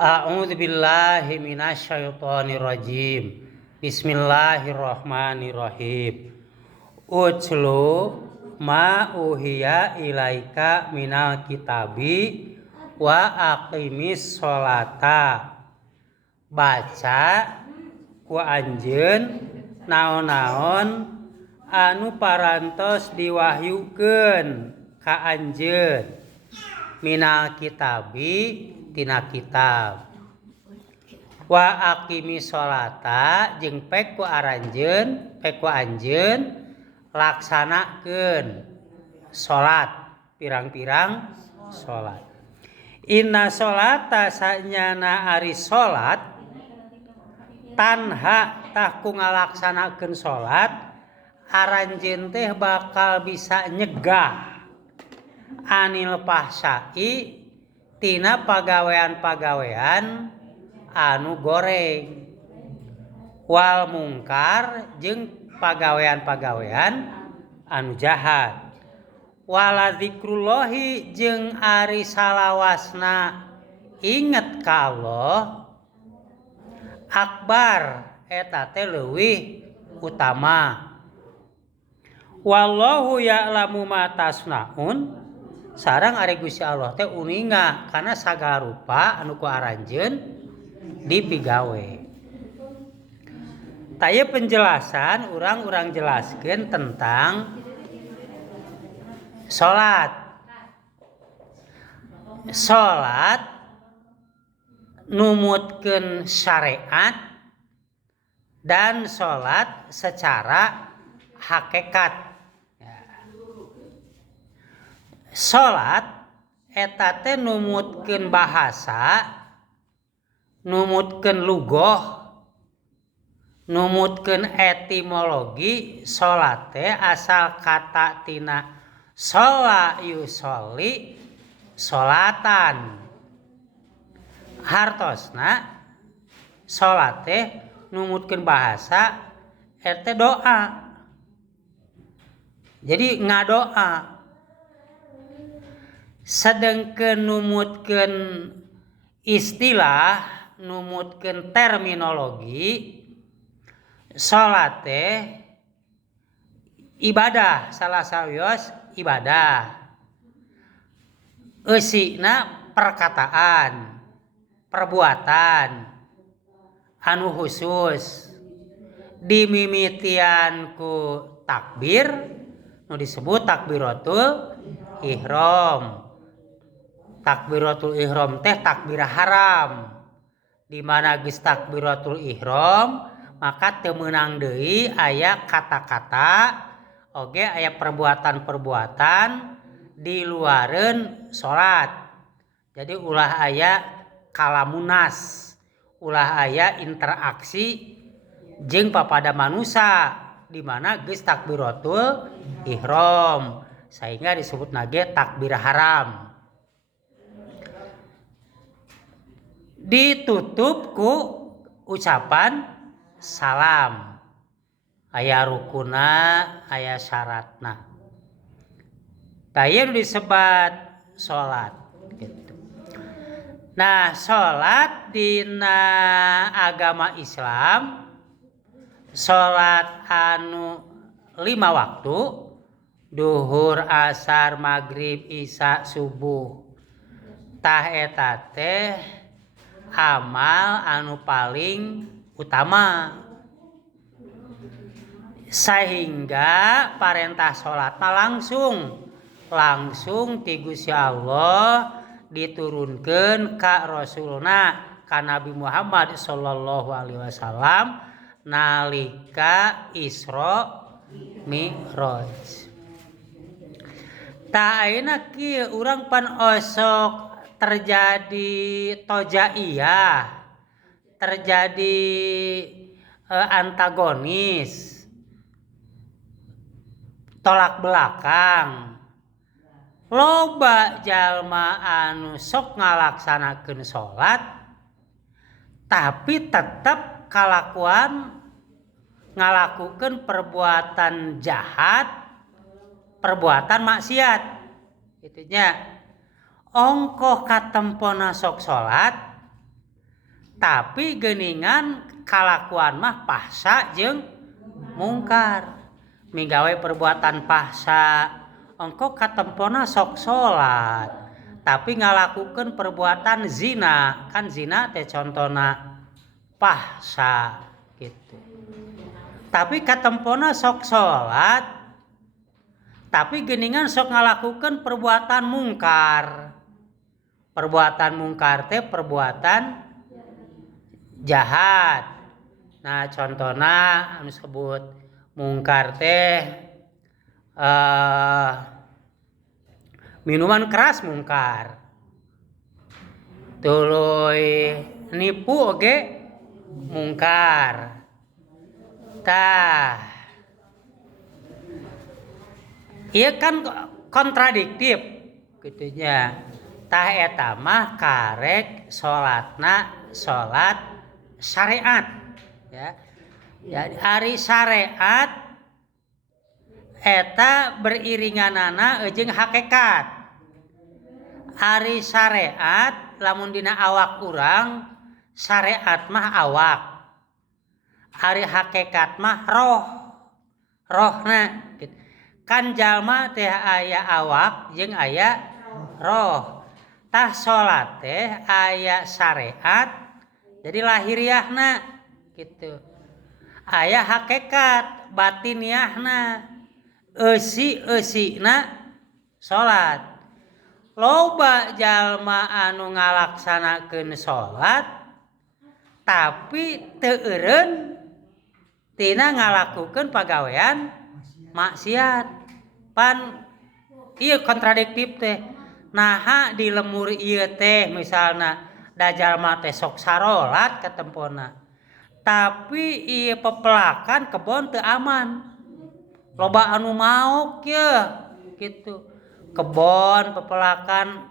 A'udzubillahi minasyaitonirrajim. Bismillahirrahmanirrahim. Utslu ma uhiya ilaika minal kitabi wa aqimis sholata. Baca ku anjeun naon-naon anu parantos diwahyukeun ka anjeun minal kitabi tina kitab wa aqimi sholata jeung pek ku anjeun laksanakeun salat pirang-pirang salat. Inna sholata sanyana ari salat tanha tah ku ngalaksanakeun salat aranjeun teh bakal bisa nyegah anil fahsai tina pagawean-pagawean anu goreng wal mungkar jeung pagawean-pagawean anu jahat wala zikrullahi jeung ari salawasna inget ka Allah akbar eta teh leuwih utama. Wallahu ya'lamu ma tasnaun sareng ari Gusti Allah teh uninga kana sagala rupa anu ku aranjeun dipigawe. Taya penjelasan urang jelaskeun tentang salat. Salat numutkeun syariat dan salat secara hakikat. Salat eta teh numutkeun bahasa, numutkeun lugoh, numutkeun etimologi. Salat teh asal kata tina shalla yusolli salatan. Hartosna salat teh numutkeun bahasa eta doa. Jadi ngadoa. Sedengkeun numutkeun istilah, numutkeun terminologi, salat teh ibadah, salah sawios ibadah. Eusina perkataan, perbuatan anu khusus dimimitian ku takbir nu disebut takbiratul ihram. Takbiratul ihram teh takbir haram. Di mana geus takbiratul ihram maka teu meunang deui aya kata-kata oge aya perbuatan-perbuatan di luareun salat. Jadi ulah aya kalamunas, ulah aya interaksi jeung papada manusia di mana geus takbiratul ihram sehingga disebut nage takbir haram. Ditutup ku ucapan salam. Aya rukuna, aya syaratna. Taya disebut salat gitu. Nah, salat dina agama Islam salat anu 5 waktu duhur, asar, maghrib, isya, subuh. Tah eta teh amal anu paling utama. Sehingga parentah salat langsung ti Gusti Allah diturunkeun ka Rasulna ka Nabi Muhammad sallallahu alaihi wasallam nalika Isra Mi'raj. Ta ayeuna kieu urang pan osok terjadi tojaiyah, terjadi antagonis, tolak belakang. Loba jalma anu sok ngalaksanakeun salat tapi tetep kalakuan ngalakukeun perbuatan jahat, perbuatan maksiat. Kitu nya. Ongkoh katempona sok salat tapi geuningan kalakuan mah pahsa jeung mungkar. Migawe perbuatan pahsa engko katempona sok salat tapi ngalakukeun perbuatan zina, kan zina teh contona pahsa gitu. Tapi katempona sok salat tapi geuningan sok ngalakukeun perbuatan mungkar. Perbuatan mungkar teh perbuatan jahat. Nah, contona anu disebut mungkar teh minuman keras mungkar. Tuluy nipu oge mungkar. Tah ieu kan kontradiktif gitunya. Tah eta mah karek salatna salat syariat ya. Jadi ari syariat eta beriringanana jeung hakikat. Ari syariat lamun dina awak urang syariat mah awak. Ari hakikat mah roh. Rohna gitu. Kan jalma teh aya awak jeung aya roh. Tah salat teh aya syariat jadi lahiriahna gitu. Aya hakikat batiniahna eusi-eusina salat. Loba jalma anu ngalaksanakeun salat tapi teu eureun tina ngalakukeun pagawean maksiat. Pan ieu kontradiktif teh. Naha di lemur ieu teh misalna da jalma teh sok sarolat katempona. Tapi ieu pepelakan kebon teu aman. Loba anu maok ye gitu. Kebon pepelakan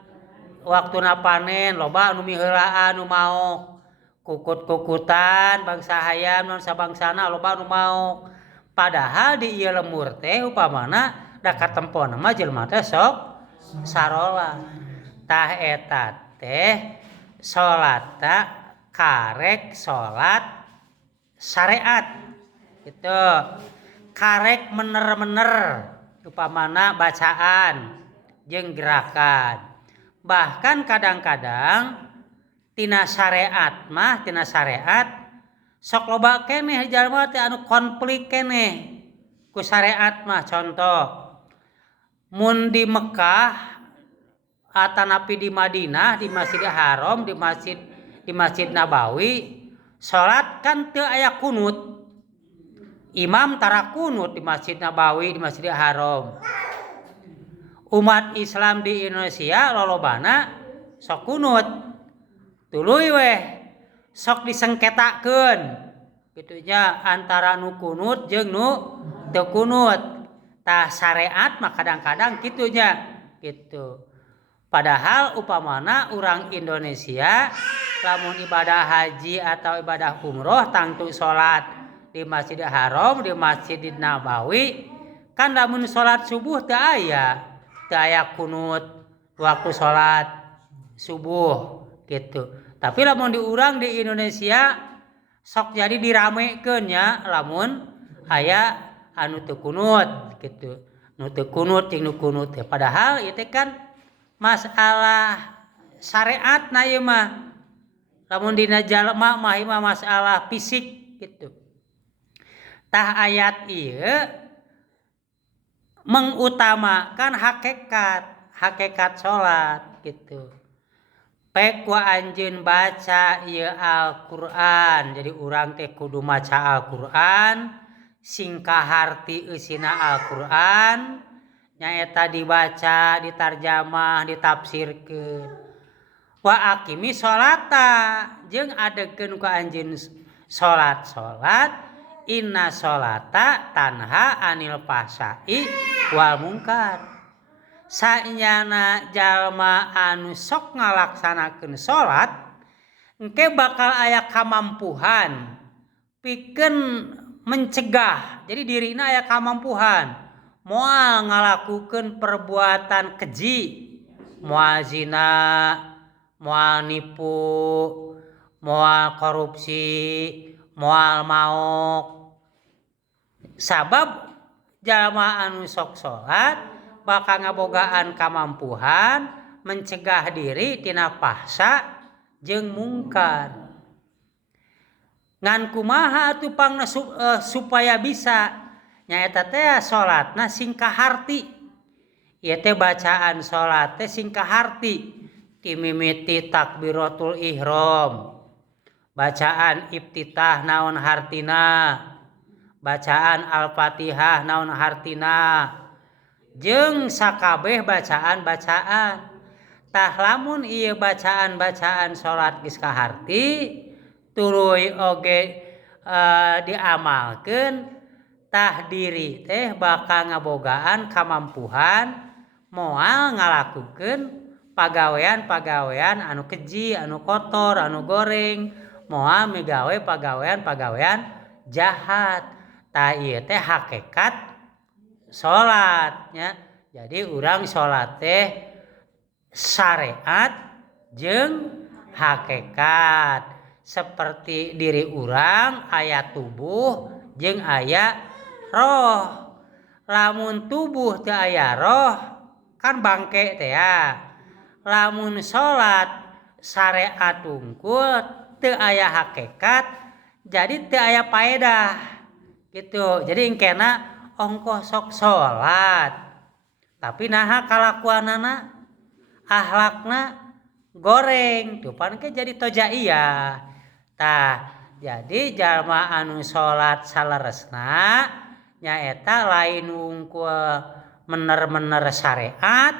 waktuna panen loba anu miheulaan anu maok. Kukut-kukutan bangsa hayam non sabangsana loba anu maok. Padahal di ieu lemur teh upamana da katempona mah jelema teh sok sarolat. Tah eta teh salatna karek salat syariat gitu. Karek mener-mener upamana bacaan jeung gerakan. Bahkan kadang-kadang tina syariat sok loba keneh jalma teh anu konflik keneh ku syariat mah. Contoh mun di Mekah atanapi di Madinah di Masjidil Haram di Masjid Nabawi salat kan teu aya kunut. Imam tara kunut di Masjid Nabawi di Masjidil Haram. Umat Islam di Indonesia lolobana sok kunut. Tuluy weh sok disengketakeun gitunya antara nu kunut jeung nu teu kunut. Tah syariat mah kadang-kadang kitunya gitu. Padahal upamana urang Indonesia lamun ibadah haji atau ibadah umroh tangtu salat di Masjidil Haram di Masjid Nabawi kan lamun salat subuh teu aya kunut waktu salat subuh gitu. Tapi lamun di urang di Indonesia sok jadi diramekeun nya lamun aya anu teu kunut gitu. Nu teu kunut jeung nu kunut teh. Padahal ieu teh kan masalah syariat na ieu mah. Lamun dina jalma mah ieu mah masalah fisik gitu. Tah ayat ieu mengutamakan hakikat salat gitu. Pek ku anjeun baca ieu Al-Qur'an. Jadi urang teh kudu maca Al-Qur'an sing kaharti eusina Al-Qur'an nyaeta dibaca, ditarjamah, ditafsirkeun. Wa aqimi sholata jeung adegeun ku anjeun salat inna sholata tanha anil fahsai wal munkar. Saenyana jalma anu sok ngalaksanakeun salat engke bakal aya kamampuhan pikeun mencegah. Jadi dirina aya kamampuhan moal ngalakukeun perbuatan keji, moal zina, moal nipu, moal korupsi, moal maok. Sabab jalma anu sok salat bakal ngabogaan kamampuhan mencegah diri tina fahsya jeung mungkar. Ngan kumaha atuh pangna supaya bisa nyaeta teh salatna sing kaharti. Ieu teh bacaan salat teh sing kaharti ti mimiti takbiratul ihram. Bacaan iftitah naon hartina. Bacaan Al-Fatihah naon hartina. Jeung sakabeh bacaan-bacaan. Tah lamun ieu bacaan-bacaan salat geus kaharti tuluy oge diamalkeun tah diri teh bakal ngabogaan kamampuhan moal ngalakukeun pagawean-pagawean anu keji, anu kotor, anu goreng, moal migawe pagawean-pagawean jahat. Tah ieu teh hakikat salat nya. Jadi urang salat teh syariat jeung hakikat. Seperti diri urang aya tubuh jeung aya roh. Lamun tubuh teu aya roh kan bangke teh ya. Lamun salat syariat unggul teu aya hakikat jadi teu aya paedah gitu. Jadi engkena ongkoh sok salat tapi naha kalakuanana akhlakna goreng tuh pan ke jadi tojaiyah. Tah jadi jalma anu salat saleresna nyaeta lain wungkul mener-mener syariat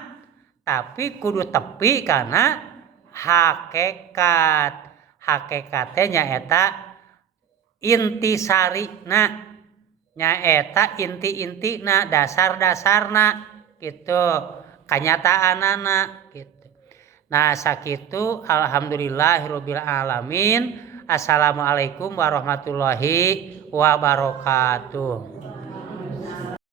tapi kudu tepi kana hakikat. Hakikatnya nyaeta intisarina, nyaeta inti-intina, dasar-dasarna gitu, kanyataanana gitu. Nah sakitu alhamdulillahirabbil alamin. Assalamualaikum warahmatullahi wabarakatuh.